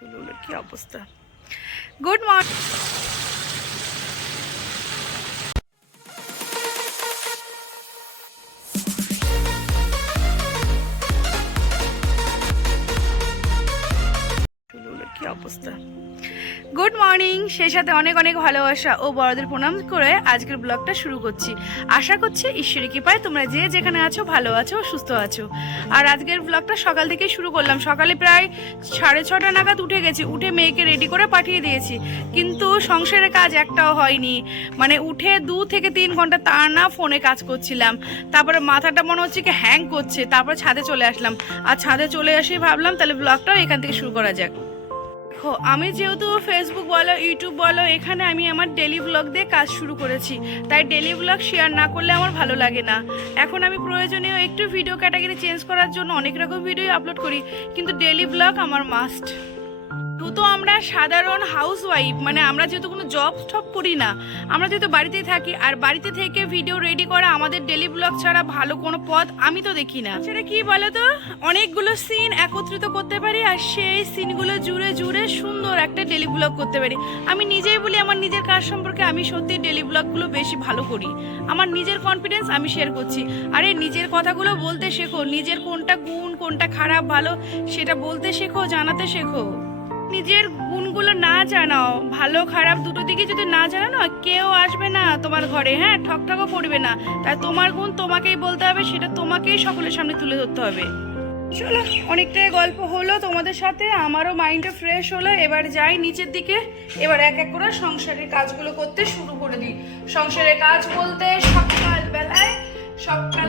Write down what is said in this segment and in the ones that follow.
টুলুলের কি অবস্থা good morning টুলুলের কি অবস্থা গুড মর্নিং সেই সাথে অনেক অনেক ভালোবাসা ও বড়দের প্রণাম করে আজকের ব্লগটা শুরু করছি। আশা করছি ঈশ্বরী কৃপায় তোমরা যে যেখানে আছো, ভালো আছো সুস্থ আছো। আর আজকের ব্লগটা সকাল থেকেই শুরু করলাম। সকালে প্রায় সাড়ে ছটা নাগাদ উঠে গেছি। উঠে মেয়েকে রেডি করে পাঠিয়ে দিয়েছি। কিন্তু সংসারের কাজ একটাও হয়নি। মানে উঠে দু থেকে তিন ঘণ্টা তার না ফোনে কাজ করছিলাম। তারপরে মাথাটা মনে হচ্ছে কি হ্যাং করছে। তারপর ছাদে চলে আসলাম। আর ছাদে চলে এসে ভাবলাম তাহলে ব্লগটাও এখান থেকে শুরু করা যাক। দেখো, আমি যেহেতু ফেসবুক বলো ইউটিউব বলো, এখানে আমি আমার ডেলি ব্লগ দিয়ে কাজ শুরু করেছি। তাই ডেলি ব্লগ শেয়ার না করলে আমার ভালো লাগে না। এখন আমি প্রয়োজনীয় একটু ভিডিও ক্যাটাগরি চেঞ্জ করার জন্য অনেক রকম ভিডিও আপলোড করি, কিন্তু ডেলি ব্লগ আমার মাস্ট তো আমরা সাধারণ হাউস ওয়াইফ মানে আমরা যেহেতু কোনো জব টপ করি না, আমরা যেহেতু বাড়িতেই থাকি, আর বাড়িতে থেকে ভিডিও রেডি করা আমাদের ডেলি ব্লগ ছাড়া ভালো কোনো পথ আমি তো দেখি না। সেটা কি বলো তো অনেকগুলো সিন একত্রিত করতে পারি, আর সেই সিনগুলো জুড়ে জুড়ে সুন্দর একটা ডেলি ব্লগ করতে পারি। আমি নিজেই বলি, আমার নিজের কাজ সম্পর্কে আমি সত্যি ডেলি ব্লগগুলো বেশি ভালো করি। আমার নিজের কনফিডেন্স আমি শেয়ার করছি। আরে, নিজের কথাগুলো বলতে শেখো, নিজের কোনটা গুণ, কোনটা খারাপ, ভালো, সেটা বলতে শেখো, জানাতে শেখো। নিজের গুণগুলো না জানাও, ভালো খারাপ দুটো দিকে যদি না জানো না কেউ আসবে না তোমার ঘরে হ্যাঁ? ঠকঠকও পড়বে না। তাই তোমার গুণ তোমাকেই বলতে হবে, সেটা তোমাকেই সকলের সামনে তুলে ধরতে হবে। চলো, অনেকটাই গল্প হলো তোমাদের সাথে, আমারও মাইন্ডটা ফ্রেশ হলো, এবার যাই নিচের দিকে। এবার এক এক করে সংসারের কাজগুলো করতে শুরু করে দিই। সংসারের কাজ বলতে সকালবেলায় সকালবেলায়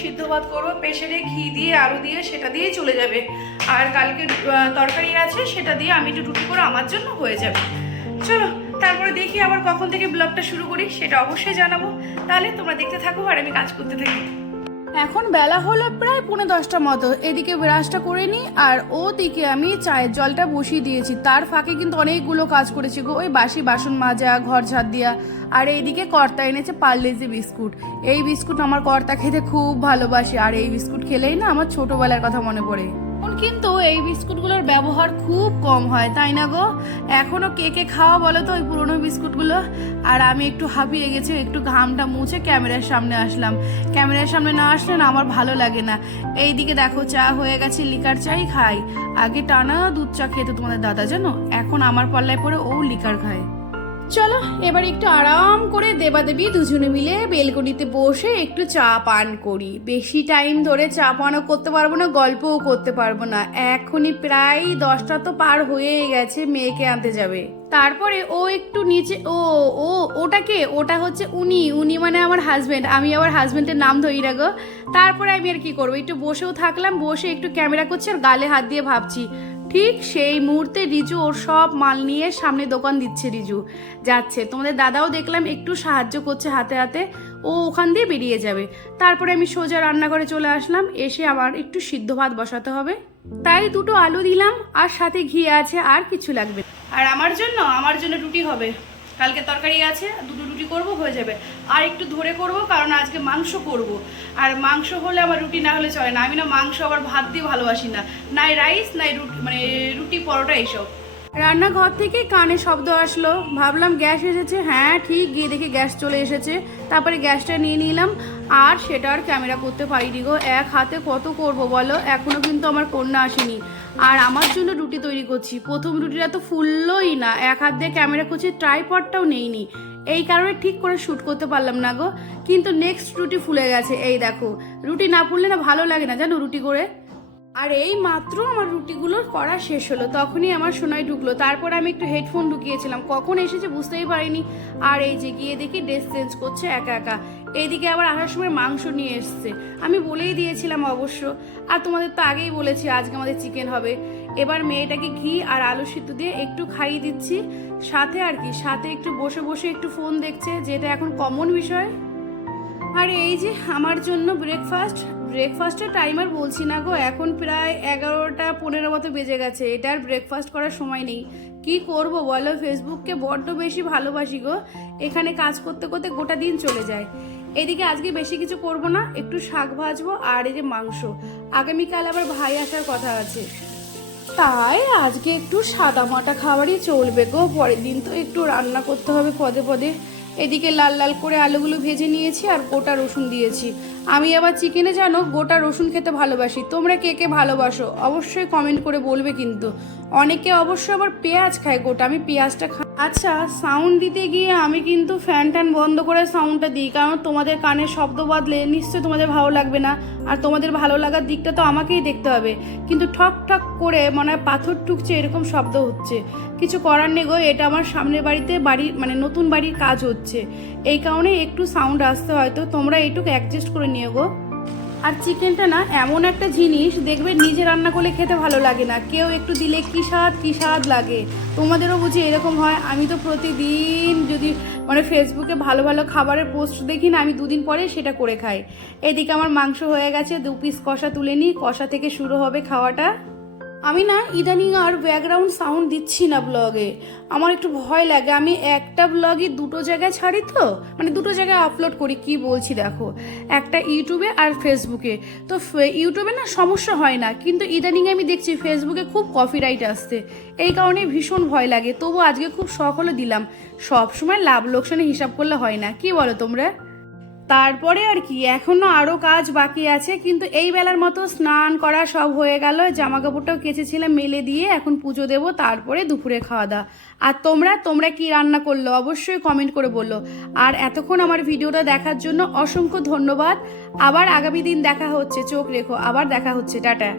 সিদ্ধ ভাত করব প্রেশারে ঘি দিয়ে, আলু দিয়ে, সেটা দিয়ে চলে যাবে। আর কালকে তরকারি আছে, সেটা দিয়ে আমি একটু রুটি করে আমার জন্য হয়ে যাবে। চলো, তারপরে দেখি আবার কখন থেকে ব্লগটা শুরু করি, সেটা অবশ্যই জানাব। তাহলে তোমরা দেখতে থাকো আর আমি কাজ করতে থাকি। এখন বেলা হলো প্রায় পৌনে দশটা মতো। এদিকে ব্রাশটা করে নিই আর ও দিকে আমি চায়ের জলটা বসিয়ে দিয়েছি। তার ফাঁকে কিন্তু অনেকগুলো কাজ করেছি গো, ওই বাসি বাসন মাজা, ঘর ঝাড় দেওয়া আর এইদিকে কর্তা এনেছে পার্লেজি বিস্কুট। এই বিস্কুট আমার কর্তা খেতে খুব ভালোবাসে, আর এই বিস্কুট খেলেই না আমার ছোটবেলার কথা মনে পড়ে। কিন্তু এই বিস্কুটগুলোর ব্যবহার খুব কম হয়, তাই না গো? এখনও কে কে খাওয়া বলো তো ওই পুরোনো বিস্কুটগুলো? আর আমি একটু হাঁপিয়ে গেছি, একটু ঘামটা মুছে ক্যামেরার সামনে আসলাম। ক্যামেরার সামনে না আসলে না আমার ভালো লাগে না। এই দিকে দেখো, চা হয়ে গেছে, লিকার চাই খাই। আগে টানা দুধ চা খেত তোমাদের দাদা জানো, এখন আমার পাল্লায় পরে ও লিকার খায়। চলো, এবার একটু আরাম করে দেবাদেবী দুজনে মিলে বেলকনিতে বসে একটু চা পান করি। বেশি টাইম ধরে চা পানও করতে পারব না, গল্পও করতে পারব না। এখনই প্রায় দশটা তো পার হয়েই গেছে, মেয়েকে আনতে যাবে। তারপরে ও একটু নিচে, ও ও ওটাকে ওটা হচ্ছে উনি। উনি মানে আমার হাজবেন্ড আমি আবার হাজবেন্ডের নাম ধরি না গো। তারপরে আমি আর কি করব? একটু বসেও থাকলাম, বসে একটু ক্যামেরা করছি আর গালে হাত দিয়ে ভাবছি। ঠিক সেই মুহূর্তে রিজু ওর সব মাল নিয়ে সামনে দোকান দিচ্ছে রিজু। যাচ্ছে। তোমাদের দাদাও দেখলাম একটু সাহায্য করছে হাতে হাতে। ও ওখান দিয়ে বেরিয়ে যাবে। তারপরে আমি সোজা রান্নাঘরে চলে আসলাম। এসে আবার একটু সিদ্ধ ভাত বসাতে হবে। তাই দুটো আলু দিলাম। আর সাথে ঘি আছে, আর কিছু লাগবে আর আমার জন্য? আমার জন্য রুটি হবে। কালকে তরকারি আছে, দুটো রুটি করব, হয়ে যাবে। আর একটু ধরে করব, কারণ আজকে মাংস করব। আর মাংস হলে আমার রুটি না হলে চলে না। আমি না মাংস আবার ভাত দিয়ে ভালোবাসি না। নাই রাইস নাই রুটি মানে রুটি পরোটা এইসব। রান্নাঘর থেকে কানে শব্দ আসলো। ভাবলাম গ্যাস এসেছে। হ্যাঁ ঠিক, গিয়ে দেখি গ্যাস চলে এসেছে। তারপরে গ্যাসটা নিয়ে নিলাম। আর সেটা আর ক্যামেরা করতে পারিনি গো। এক হাতে কত করব বলো? এখনও কিন্তু আমার কন্যা আসেনি। আর আমার জন্য রুটি তৈরি করছি। প্রথম রুটিটা তো ফুললোই না। এক হাত দিয়ে ক্যামেরা করছি ট্রাইপডটাও নেইনি। এই কারণে ঠিক করে শ্যুট করতে পারলাম না গো। কিন্তু নেক্সট রুটি ফুলে গেছে। এই দেখো, রুটি না ফুললে না ভালো লাগে না জানো রুটি করে? আর এই মাত্র আমার রুটিগুলোর করা শেষ হলো, তখনই আমার সোনাই ঢুকলো। তারপর আমি একটু হেডফোন ঢুকিয়েছিলাম। কখন এসেছে বুঝতেই পারিনি। আর এই যে গিয়ে দেখি ড্রেস চেঞ্জ করছে একা একা। এইদিকে আবার আসার সময় মাংস নিয়ে এসছে। আমি বলেই দিয়েছিলাম অবশ্য। আর তোমাদের তো আগেই বলেছি, আজকে আমাদের চিকেন হবে। এবার মেয়েটাকে ঘি আর আলু সিদ্ধ দিয়ে একটু খাইয়ে দিচ্ছি। সাথে আর কি, সাথে একটু বসে বসে একটু ফোন দেখছে, যেটা এখন কমন বিষয়। আর এই যে আমার জন্য ব্রেকফাস্ট ব্রেকফাস্টের টাইম আর বলছি না গো, এখন প্রায় এগারোটা পনেরো মতো বেজে গেছে এটার ব্রেকফাস্ট করার সময় নেই। কি করব বলো ফেসবুককে বড্ড বেশি ভালোবাসি গো, এখানে কাজ করতে করতে গোটা দিন চলে যায়। এদিকে আজকে বেশি কিছু করব না, একটু শাক ভাজবো আর এই যে মাংস। আগামীকাল আবার ভাই আসার কথা আছে। তাই আজকে একটু সাদা মাটা খাবারই চলবে গো, পরের দিন তো একটু রান্না করতে হবে পদে পদে। এদিকে লাল লাল করে আলুগুলো ভেজে নিয়েছি আর গোটা রসুন দিয়েছি। আমি আবার চিকেনে জানো গোটা রসুন খেতে ভালোবাসি। তোমরা কে কে ভালোবাসো? অবশ্যই কমেন্ট করে বলবে কিন্তু। অনেকে অবশ্যই আবার পেঁয়াজ খায় গোটা। আমি পেঁয়াজটা খা আচ্ছা সাউন্ড দিতে গিয়ে আমি কিন্তু ফ্যান ট্যান বন্ধ করে সাউন্ডটা দিই, কারণ তোমাদের কানে শব্দ বাদলে নিশ্চয়ই তোমাদের ভালো লাগবে না। আর তোমাদের ভালো লাগার দিকটা তো আমাকেই দেখতে হবে। কিন্তু ঠক ঠক করে মনে হয় পাথর টুকছে, এরকম শব্দ হচ্ছে। কিছু করার নেই গো, এটা আমার সামনের বাড়িতে বাড়ি মানে নতুন বাড়ির কাজ হচ্ছে। এই কারণে একটু সাউন্ড আসতে হয়তো। তোমরা এইটুকু অ্যাডজাস্ট করে নিও গো। আর চিকেনটা না এমন একটা জিনিস, দেখবে নিজে রান্না করলে খেতে ভালো লাগে না। কেউ একটু দিলে কী স্বাদ কী স্বাদ লাগে? তোমাদেরও বুঝি এরকম হয়? আমি তো প্রতিদিন যদি মানে ফেসবুকে ভালো ভালো খাবারের পোস্ট দেখি না, আমি দুদিন পরে সেটা করে খাই। এদিকে আমার মাংস হয়ে গেছে, দু পিস কষা তুলে নিই। কষা থেকে শুরু হবে খাওয়াটা। আমি না ইদানিং আর ব্যাকগ্রাউন্ড সাউন্ড দিচ্ছি না ব্লগে। আমার একটু ভয় লাগে। আমি একটা ব্লগে দুটো জায়গায় ছাড়ি তো মানে দুটো জায়গায় আপলোড করি, কি বলছি দেখো। একটা ইউটিউবে আর ফেসবুকে। তো ইউটিউবে না সমস্যা হয় না, কিন্তু ইদানিং আমি দেখছি ফেসবুকে খুব কপিরাইট আসছে। এই কারণে ভীষণ ভয় লাগে। তবু আজকে খুব শখ হলে দিলাম। সব সময় লাভ লোকসানে হিসাব করলে হয় না। কি বলো তোমরা? তারপরে আর কি, এখনও আরও কাজ বাকি আছে, কিন্তু এই বেলার মতো স্নান করা সব হয়ে গেল জামা কাপড়টাও কেচেছিলাম মেলে দিয়ে, এখন পুজো দেব, তারপরে দুপুরে খাওয়া দাওয়া। আর তোমরা তোমরা কি রান্না করল? অবশ্যই কমেন্ট করে বলল আর এতক্ষণ আমার ভিডিওটা দেখার জন্য অসংখ্য ধন্যবাদ। আবার আগামী দিন দেখা হচ্ছে, চোখ রেখো, আবার দেখা হচ্ছে, টাটা।